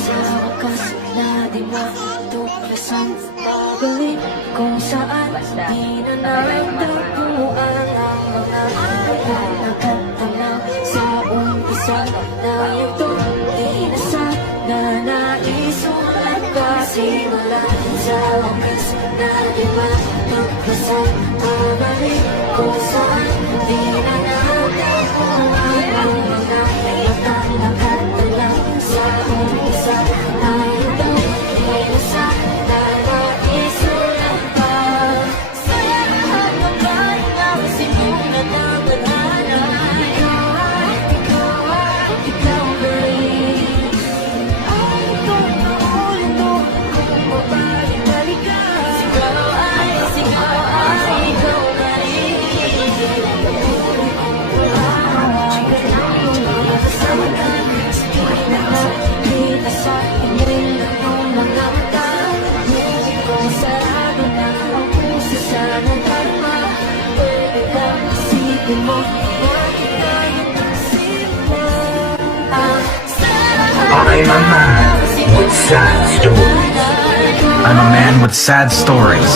Sa wakas na di matuklasan pagaling kung saan di na natagpuan ang mga nakatanaw sa umpisa na ito. Di na sana naisulat kasi wala sa wakas na di matuklasan pagaling kung saan di na natagpuan ang mga nakatanaw sa umpisa na ito. Di na sana naisulat pa sa lahat ng bagay sinulat ng pangalan. Ikaw galing ay ikaw na ulit mo kung mabalik-balik ka. Sigaw ay ikaw galing. Kita sa tingin ng mga mata, ngunit kung sarado na ang puso sa nadarama, pwede bang isipin mo, bakit tayo nagsimula? I'm a man with sad stories. I'm a man with sad stories.